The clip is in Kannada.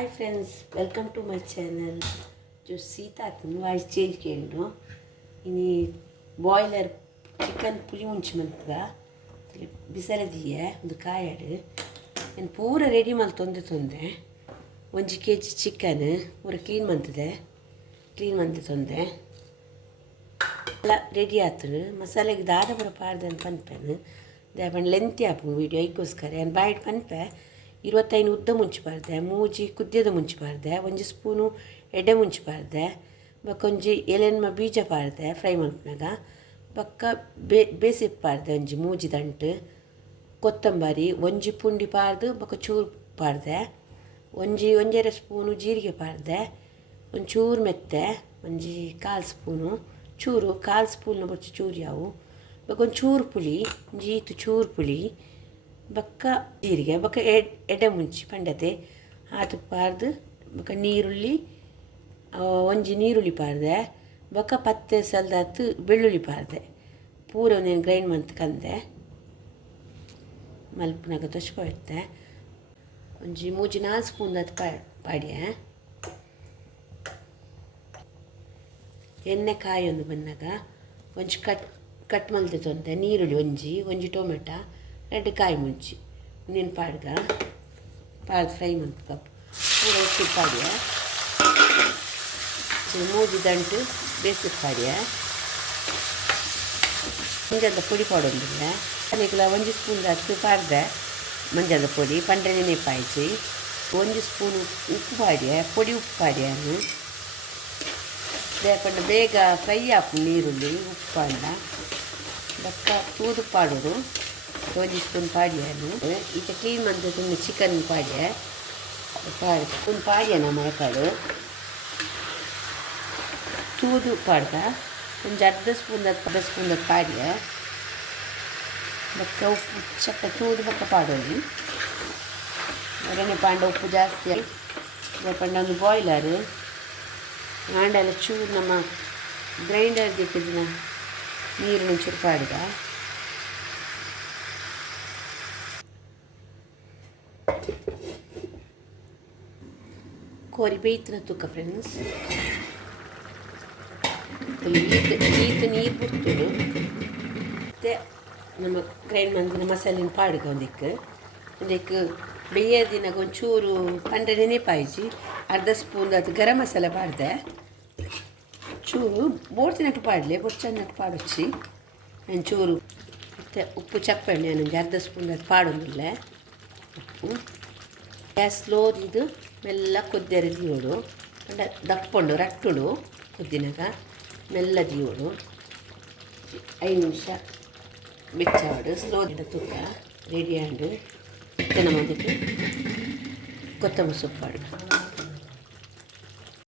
Hi friends, welcome to my channel. जो सीता वाइस चेंज केंद्रो इनी बॉयलर चिकन पुली मुंच मंतगा बिसल दिए ಒಂದು ಕಾಯಡ್ ನಾನು ಪೂರ ರೆಡಿ ಮಾಡಿ ತೊಂದೆ 1 kg ಚಿಕನ್ ಪೂರ ಕ್ಲೀನ್ ಮಂತದೆ ಎಲ್ಲ ರೆಡಿ ಆತನು ಮಸಾಲೆಗೆ ದಾದ ಪೂರ ಪಾರ್ದನ್ ಪನ್ಪೆನು ದಾಪನ್ ಲೆಂತಿ ಆಪು ವಿಡಿಯೋ ಐಗೋಸ್ಕರ ನಾನು ಬಾಯ್ಡ್ ಪನ್ಪೆ 25 ಉದ್ದ ಮುಂಚಿಪಾರ್ದೆ ಮೂಜಿ ಕುದ್ಯದ ಮುಂಚಿಪಾರ್ದೆ 1 ಸ್ಪೂನು ಎಡೆ ಮುಂಚಿಪಾರ್ದೆ ಬಕ್ಕೊಂಜಿ ಎಲೆನ್ಮ ಬೀಜ ಪಾರ್ದೆ ಫ್ರೈ ಮಲ್ಪನಾಗ ಬಕ್ಕ ಬೇಸಿಪ್ಪಾರ್ದೆ ಒಂಜಿ ಮೂಜಿ ದಂಟು ಕೊತ್ತಂಬರಿ ಒಂಜಿ ಪುಂಡಿ ಪಾರ್ದು ಬಕ್ಕ ಚೂರು ಪಾರ್ದೆ ಒಂಜೆರೆ ಸ್ಪೂನು ಜೀರಿಗೆ ಪಾರ್ದೆ ಒಂಚೂರು ಮೆತ್ತೆ ಒಂಜಿ ಕಾಲು ಸ್ಪೂನು ಚೂರು ಕಾಲು ಸ್ಪೂನ್ನ ಬಚ್ಚು ಚೂರು ಯಾವು ಬಕ್ಕೊಂಚೂರು ಪುಳಿ ಒಂಜೀತು ಚೂರು ಪುಳಿ ಬಕ್ಕ ಜೀರಿಗೆ ಬಕ್ಕ ಎಡೆ ಮುಂಚಿ ಪಂಡತೆ ಆತು ಪಾರ್ದು ಬಕ್ಕ ನೀರುಳ್ಳಿ ಒಂಜಿ ನೀರುಳ್ಳಿ ಪಾರ್ದೆ ಬಕ್ಕ ಪತ್ತೆ ಸಲ್ದಾತು ಬೆಳ್ಳುಳ್ಳಿ ಪಾರ್ದೆ ಪೂರ ಒಂದೇನು ಗ್ರೈಂಡ್ ಮಂತ್ ಕಂದೆ ಮಲ್ಪನಾಗ ತೊಚ್ಕೊಳ್ತೆ ಒಂಜಿ ಮೂಜಿ 4 ಸ್ಪೂನ್ ಅದು ಪಾಡ್ಯೆ ಎಣ್ಣೆ ಕಾಯಿ ಒಂದು ಬಂದಾಗ ಒಂಜಿ ಕಟ್ ಮಲ್ತೆ ತೊಂದೆ ನೀರುಳ್ಳಿ ಒಂಜಿ ಟೊಮೆಟೊ 2 ಕಾಯಿ ಮುಂಚಿ ನೀನು ಪಾಡ್ಗ ಫ್ರೈ ಮಂತ್ ಕಪ್ ಪೂರ ಉಪ್ಪು ಪಾಡ್ಯ ಮೂಜಿ ದಂಟು ಬೇಸಿಗೆ ಪಾಡ್ಯ ಮಂಜದ ಪೊಡಿ ಪಾಡೊಂದಿಲ್ಲ ಅದಕ್ಕೆಲ್ಲ 1 ಸ್ಪೂನ್ ಹತ್ತು ಪಾಡ್ದೆ ಮಂಜದ ಪೊಡಿ ಪಂಡ್ರೆ ನೆನೆ ಪಾಯ್ಚಿ 1 ಸ್ಪೂನು ಉಪ್ಪು ಪಾಡ್ಯ ಪೊಡಿ ಉಪ್ಪು ಪಾಡ್ಯನು ಬೇಕಂಡ ಬೇಗ ಫ್ರೈ ಆಪು ನೀರುಳ್ಳಿ ಉಪ್ಪು ಪಾಂಡ ಬಕ್ಕ ತೂದು ಪಾಡೋದು 1 ಸ್ಪೂನ್ ಪಾಡ್ಯನು ಈಗ ಕ್ಲೀನ್ ಮಂತದ್ದು ಚಿಕನ್ ಪಾಡ್ಯ ಒಂದು ಪಾಡ್ಯನ ಮರಕಾಡು ತೂದು ಪಾಡ್ದ ಒಂದು ಅರ್ಧ ಸ್ಪೂನ್ ಪಾಡ್ಯ ಬಕ್ಕ ಉಪ್ಪು ಚಕ್ಕ ತೂದು ಬಕ್ಕ ಪಾಡೋದು ಎರಡನೇ ಪಾಂಡ ಉಪ್ಪು ಜಾಸ್ತಿ ಪಂಡ ಒಂದು ಬಾಯ್ಲರ್ ಆಂಡೆಲ್ಲ ಚೂರು ನಮ್ಮ ಗ್ರೈಂಡರ್ ದಿಕ್ಕಿನ ನೀರು ಚೂರು ಪಾಡ್ದ ಕೋರಿ ಬೇಯ್ತಿನ ತೂಕ ಫ್ರೆಂಡ್ಸ್ ಈತ ನೀರು ಬಿಡ್ತು ಮತ್ತು ನಮ್ಮ ಗ್ರೈಂಡ್ ಮಂದಿನ ಮಸಾಲಿನ ಪಾಡ್ಗ ಒಂದಕ್ಕೆ ಬೇಯದಿನಾಗ ಒಂಚೂರು ಪಂಡ್ರೆ ನೆನೆ ಪಾಯ್ಚಿ ಅರ್ಧ ಸ್ಪೂನ್ ಅದು ಗರಂ ಮಸಾಲೆ ಪಾಡ್ದೆ ಚೂರು ಬೋಡ್ತಿನಟ್ಟು ಪಾಡಲಿ ಬೊಚ್ಚನ್ನಟ್ಟು ಪಾಡೊಚ್ಚಿ ಒಂಚೂರು ಮತ್ತು ಉಪ್ಪು ಚಪ್ಪೆಣ್ಣೆ ನನಗೆ ಅರ್ಧ ಸ್ಪೂನ್ ಅದು ಪಾಡೋದಿಲ್ಲ ಉಪ್ಪು ಗ್ಯಾಸ್ ಸ್ಲೋ ಇದು ಮೆಲ್ಲ ಕೊದ್ದೆರೆ ದಿಯೋಡು ಅಂಡ ದಪ್ಪುಂಡು ರಟ್ಟುಡು ಕೊದ್ದಿನಾಗ ಮೆಲ್ಲ ದಿಯೋಡು 5 ನಿಮಿಷ ಬೆಚ್ಚಾವಡು ಸ್ಲೋ ಗಿಡ ತೂಕ ರೆಡಿ ಆಂಡು ನಮ್ಮ ಅದಕ್ಕೆ ಕೊತ್ತಂಬರಿ ಸೊಪ್ಪು